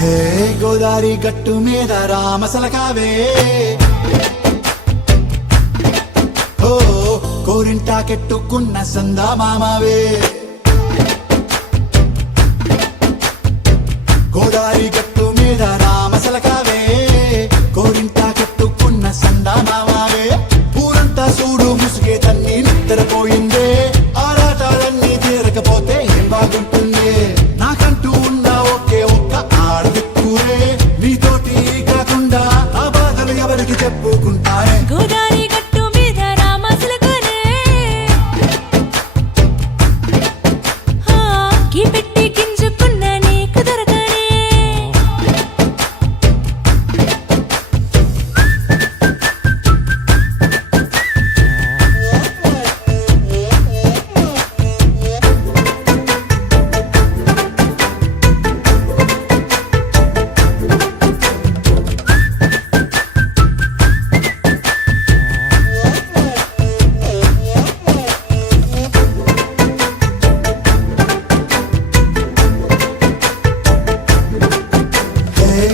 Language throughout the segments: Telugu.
హే గోదారి గట్టు మీద రామసలకావే ఓ కోరింటాకెట్టుకున్న సందా మామావే గోదారి గట్టు మీద రామసలకావే కోరింటాకెట్టుకున్న సందా మామావే ఊరంతా చూడు ముసుగే తన్ని నిద్రపోయిందే ఆరాటాలన్నీ తీరకపోతే ఏం బాగుంటుంది నాకంటూ ఉన్న ఒకే ఒక్క ఆడదిక్కురే నీతోటి కాకుండా ఆ బాధలు ఎవరికి చెప్పుకుంటారే గోదారి గట్టు మీద రామసలకానే గీ పెట్టి గింజుకున్న నీకు దొరకనే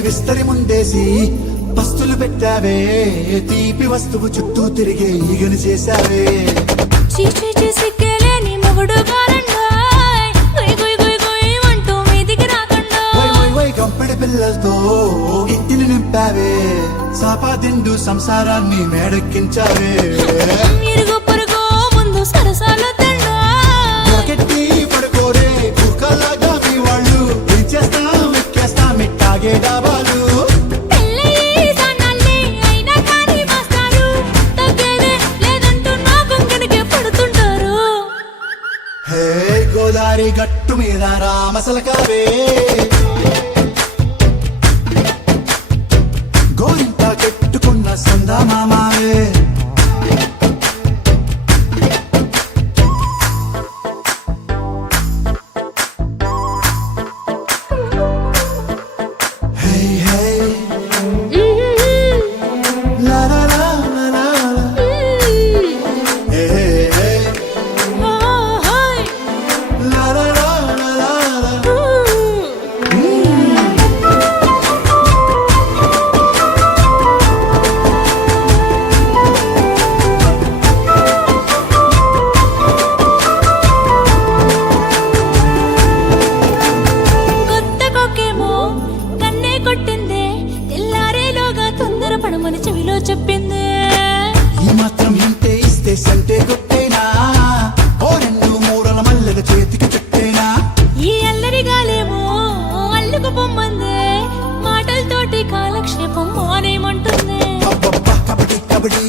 విస్తరి ముందేసి పస్తులు పెట్టావే తీపి వస్తువు చుట్టూ తిరిగే ఈగను చేశావే చీచీ సిగ్గలేని మొగుడు గారండాయ్ గుయ్ గుయ్ గుయ్ గుయ్ అంటూ మీదికి రాకుండా వై వై వై గంపెడి పిల్లలతో ఇంటిని నింపావే సాపాదిండు సంసారాన్ని మేడెక్కించావే ఇరుగు పొరుగు ముందు సరసాలు గట్టి పడుకోరే కుక్కలాగా మీ వాళ్ళు ఏం చేస్తాం ఎక్కేస్తాం ఇట్టాగే డాబాలు హే గోదారి గట్టు మీద రామసలకావే గోరింట కెట్టుకున్న సందా మామావే Hey, hey, la la la la la la. Hey, hey, hey, la la la la la la. కొత్త కొక్కేమో కన్నే కొట్టిందే తెల్లారేలోగా తొందర పడమని చెవిలో చెప్పిందే ఈ మాత్రం ఇంటే ఇస్తే సంటే కొట్టేనా ఓ రెండు మూరల మల్లెల చేతికి చుట్టేనా ఈ అల్లరి గాలేమో అల్లుకు పొమ్మందే మాటలతోటి కాలక్షేపం మానేమంటుంది అబ్బబ్బా కబడ్డీ కబడ్డీ